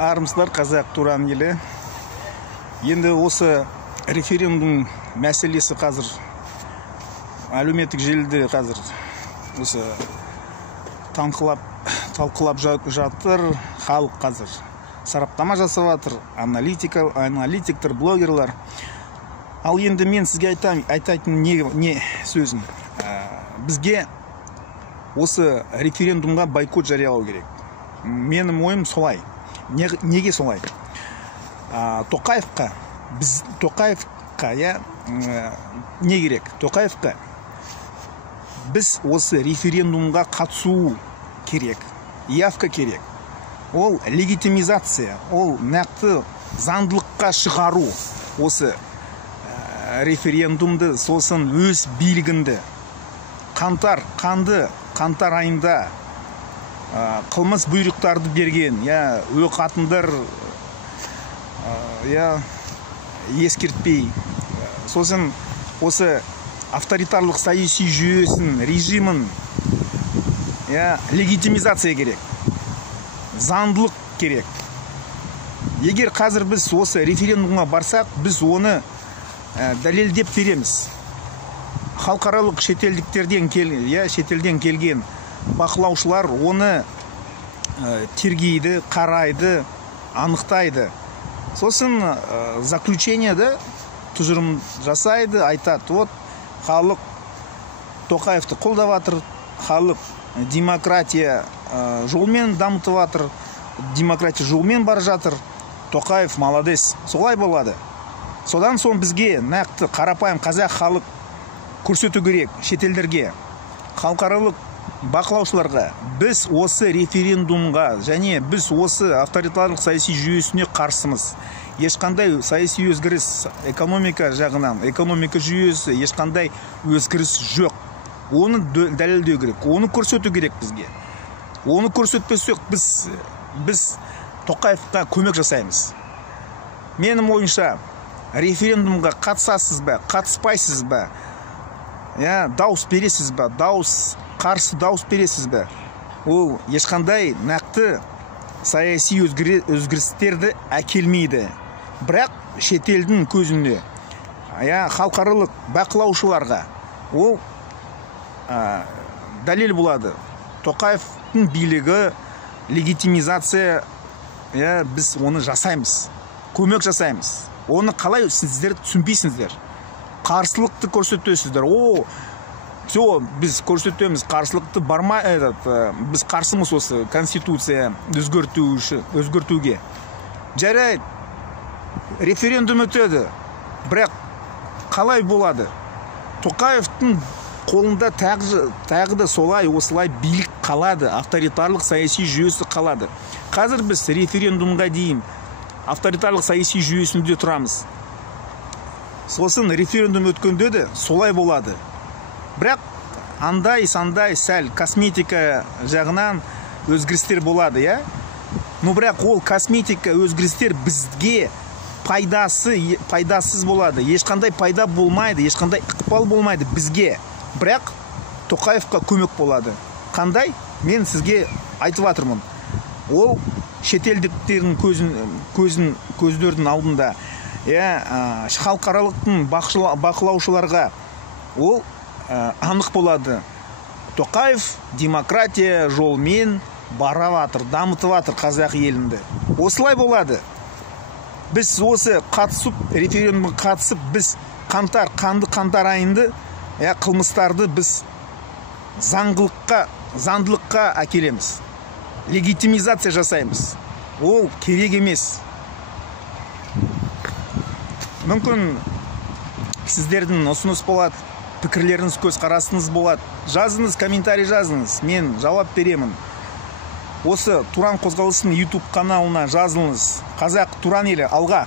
Армысыздар, қазақ туран елі. Енді осы референдум мәселесі қазір әлеуметтік желіде қазір осы талқылап жатыр. Халық қазір сараптама жасап жатыр, аналитиктер, блогерлар. Ал енді мен сізге айтайтын не сөзім. Бізге осы референдумға бойкот жариялау керек. Менің ойым солай. Неге солай? Тоқаевқа не керек? Тоқаевқа біз осы референдумға қатысу керек. Явка керек. Ол легитимизация, ол нақты заңдылыққа шығару. Осы референдумды сосын өз билігінді қаңтар айында қылмыс бұйрықтарды берген, қатындар ескертпей, сосын осы авторитарлық саяси жүйесін, режимін легитимизация керек, заңдылық керек. Егер қазір біз осы референдумға барсақ, біз оны дәлелдеп береміз. Халықаралық шетелден келген бақылаушылар оны тергейді, қарайды, анықтайды. Сосын заключениеде тұжырым жасайды, айтады. Вот халық Тоқаевты қолдап жатыр, халық демократия жолмен дамытып жатыр, демократия жолмен бара жатыр. Тоқаев молодец. Солай болады. Содан соң бізге нақты қарапайым қазақ халық көрсету керек шетелдерге, халықаралық бақылаушыларға. Біз осы референдумға және біз осы авторитарлық саяси жүйесіне қарсымыз. Ешқандай саяси өзгеріс, экономика жағынан, экономика жүйесі ешқандай өзгеріс жоқ. Оны дәлелдеу керек, оны көрсету керек бізге. Оны көрсетпесек, біз Тоқаевқа көмек жасаймыз. Менің ойымша, референдумға қатысасыз ба, қатыспайсыз ба, дауыс бересіз ба, қарсы дауыс бересіз ба, ол ешқандай нақты саяси өзгерістерді әкелмейді. Бірақ шетелдің көзінде, халықаралық бақылаушыларға ол дәлел болады. Тоқаевтың билігі легитимизация, біз оны жасаймыз, көмек жасаймыз. Оны қалай сіздер түсінбейсіңіздер? Қарсылықты көрсетесіздер. Біз көрсетеміз, қарсылықты бармай, біз қарсымыз осы конституция өзгертуге. Жарайды, референдум өтеді, бірақ қалай болады? Тоқаевтың қолында тағы да осылай билік қалады, авторитарлық саяси жүйесі қалады. Қазір біз референдумға дейін авторитарлық саяси жүйесінде тұрамыз. Сосын референдум өткенде де солай болады. Бірақ андай-сандай сәл косметика жағынан өзгерістер болады, бірақ ол косметика өзгерістер бізге пайдасыз болады. Ешқандай пайда болмайды, ешқандай ықпал болмайды бізге. Бірақ Тоқаевқа көмек болады. Қандай? Мен сізге айтып жатырмын. Ол шетелдіктердің көздердің алдында, халықаралықтың бақылаушыларға ол анық болады. Тоқаев демократия жолмен бара жатыр, дамытып жатыр қазақ елінде. Осылай болады. Біз осы референдумға қатысып, біз қаңтар айында қылмыстарды біз заңдылыққа әкелеміз. Легитимизация жасаймыз. Ол керек емес. Мүмкін сіздердің ұсыныс болады, пікірлеріңіз, көзқарасыңыз болады. Жазыңыз, комментарий жазыңыз, мен жауап беремін. Осы Туран қозғалысының YouTube каналына жазылыңыз. Қазақ туран елі алға!